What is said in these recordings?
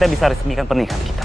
kita bisa resmikan pernikahan kita.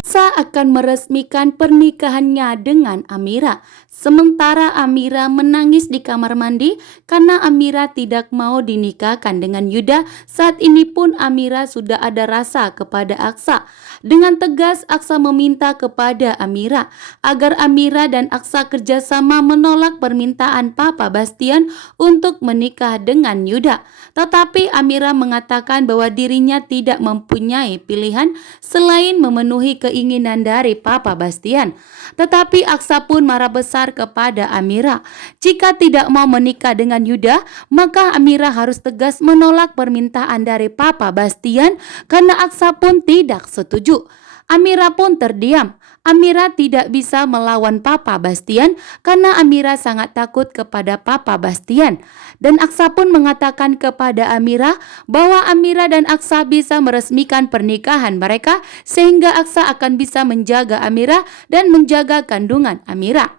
Aksa akan meresmikan pernikahannya dengan Amira. Sementara Amira menangis di kamar mandi karena Amira tidak mau dinikahkan dengan Yuda. Saat ini pun Amira sudah ada rasa kepada Aksa. Dengan tegas Aksa meminta kepada Amira agar Amira dan Aksa kerjasama menolak permintaan Papa Bastian untuk menikah dengan Yuda. Tetapi Amira mengatakan bahwa dirinya tidak mempunyai pilihan selain memenuhi keinginan dari Papa Bastian. Tetapi Aksa pun marah besar kepada Amira. Jika tidak mau menikah dengan Yuda, maka Amira harus tegas menolak permintaan dari Papa Bastian karena Aksa pun tidak setuju. Amira pun terdiam. Amira tidak bisa melawan Papa Bastian karena Amira sangat takut kepada Papa Bastian. Dan Aksa pun mengatakan kepada Amira bahwa Amira dan Aksa bisa meresmikan pernikahan mereka sehingga Aksa akan bisa menjaga Amira dan menjaga kandungan Amira.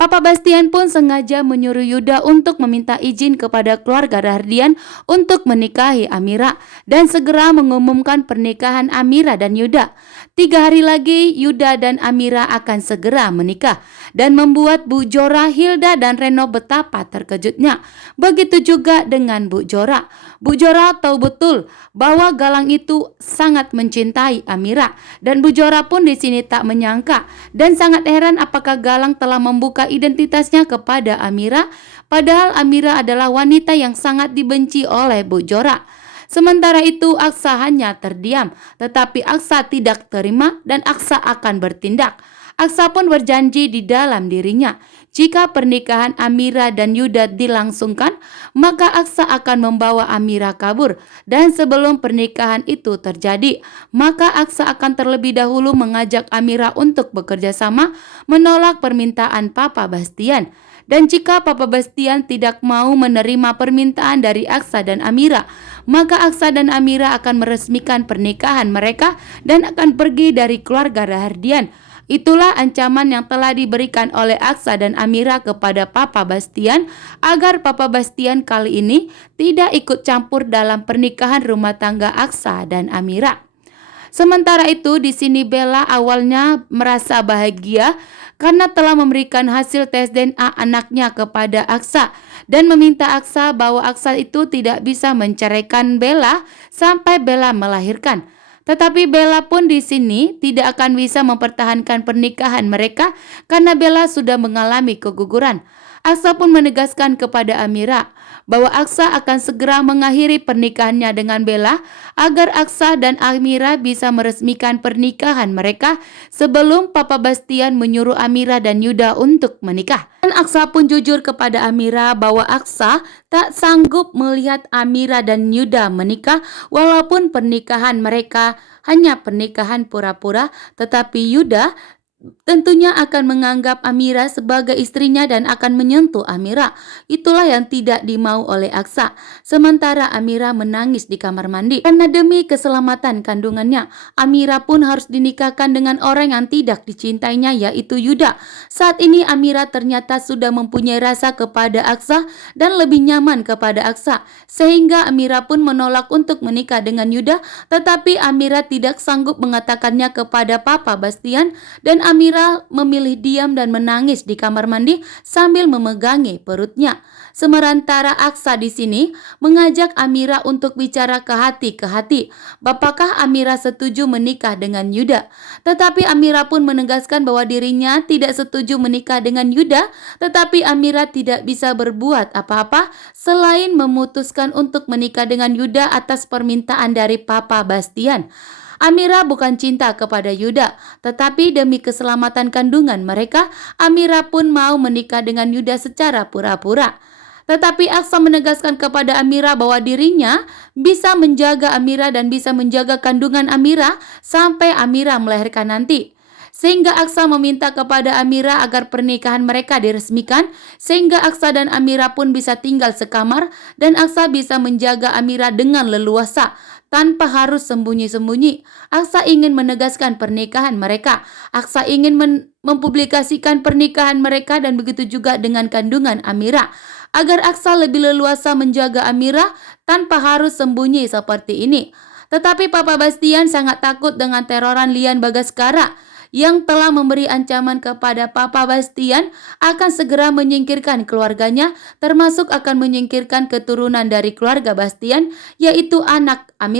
Papa Bastian pun sengaja menyuruh Yuda untuk meminta izin kepada keluarga Rahardian untuk menikahi Amira dan segera mengumumkan pernikahan Amira dan Yuda. 3 hari lagi Yuda dan Amira akan segera menikah dan membuat Bu Jora, Hilda dan Reno betapa terkejutnya. Begitu juga dengan Bu Jora. Bu Jora tahu betul bahwa Galang itu sangat mencintai Amira dan Bu Jora pun di sini tak menyangka dan sangat heran apakah Galang telah membuka identitasnya kepada Amira, padahal Amira adalah wanita yang sangat dibenci oleh Bu Jora. Sementara itu Aksa hanya terdiam, tetapi Aksa tidak terima dan Aksa akan bertindak. Aksa pun berjanji di dalam dirinya, jika pernikahan Amira dan Yuda dilangsungkan, maka Aksa akan membawa Amira kabur. Dan sebelum pernikahan itu terjadi, maka Aksa akan terlebih dahulu mengajak Amira untuk bekerja sama menolak permintaan Papa Bastian. Dan jika Papa Bastian tidak mau menerima permintaan dari Aksa dan Amira, maka Aksa dan Amira akan meresmikan pernikahan mereka dan akan pergi dari keluarga Rahardian. Itulah ancaman yang telah diberikan oleh Aksa dan Amira kepada Papa Bastian agar Papa Bastian kali ini tidak ikut campur dalam pernikahan rumah tangga Aksa dan Amira. Sementara itu di sini Bella awalnya merasa bahagia karena telah memberikan hasil tes DNA anaknya kepada Aksa dan meminta Aksa bahwa Aksa itu tidak bisa menceraikan Bella sampai Bella melahirkan. Tetapi Bella pun di sini tidak akan bisa mempertahankan pernikahan mereka karena Bella sudah mengalami keguguran. Aksa pun menegaskan kepada Amira bahwa Aksa akan segera mengakhiri pernikahannya dengan Bella agar Aksa dan Amira bisa meresmikan pernikahan mereka sebelum Papa Bastian menyuruh Amira dan Yuda untuk menikah. Dan Aksa pun jujur kepada Amira bahwa Aksa tak sanggup melihat Amira dan Yuda menikah walaupun pernikahan mereka hanya pernikahan pura-pura, tetapi Yuda tentunya akan menganggap Amira sebagai istrinya dan akan menyentuh Amira. Itulah yang tidak dimau oleh Aksa. Sementara Amira menangis di kamar mandi karena demi keselamatan kandungannya, Amira pun harus dinikahkan dengan orang yang tidak dicintainya, yaitu Yuda. Saat ini Amira ternyata sudah mempunyai rasa kepada Aksa dan lebih nyaman kepada Aksa, sehingga Amira pun menolak untuk menikah dengan Yuda. Tetapi Amira tidak sanggup mengatakannya kepada Papa Bastian dan Amira memilih diam dan menangis di kamar mandi sambil memegangi perutnya. Sementara Aksa di sini mengajak Amira untuk bicara ke hati. Apakah Amira setuju menikah dengan Yuda? Tetapi Amira pun menegaskan bahwa dirinya tidak setuju menikah dengan Yuda, tetapi Amira tidak bisa berbuat apa-apa selain memutuskan untuk menikah dengan Yuda atas permintaan dari Papa Bastian. Amira bukan cinta kepada Yuda, tetapi demi keselamatan kandungan mereka, Amira pun mau menikah dengan Yuda secara pura-pura. Tetapi Aksa menegaskan kepada Amira bahwa dirinya bisa menjaga Amira dan bisa menjaga kandungan Amira sampai Amira melahirkan nanti. Sehingga Aksa meminta kepada Amira agar pernikahan mereka diresmikan, sehingga Aksa dan Amira pun bisa tinggal sekamar dan Aksa bisa menjaga Amira dengan leluasa tanpa harus sembunyi-sembunyi. Aksa ingin menegaskan pernikahan mereka. Aksa ingin mempublikasikan pernikahan mereka dan begitu juga dengan kandungan Amira, agar Aksa lebih leluasa menjaga Amira tanpa harus sembunyi seperti ini. Tetapi Papa Bastian sangat takut dengan teroran Lian Bagaskara yang telah memberi ancaman kepada Papa Bastian akan segera menyingkirkan keluarganya, termasuk akan menyingkirkan keturunan dari keluarga Bastian, yaitu anak Amir.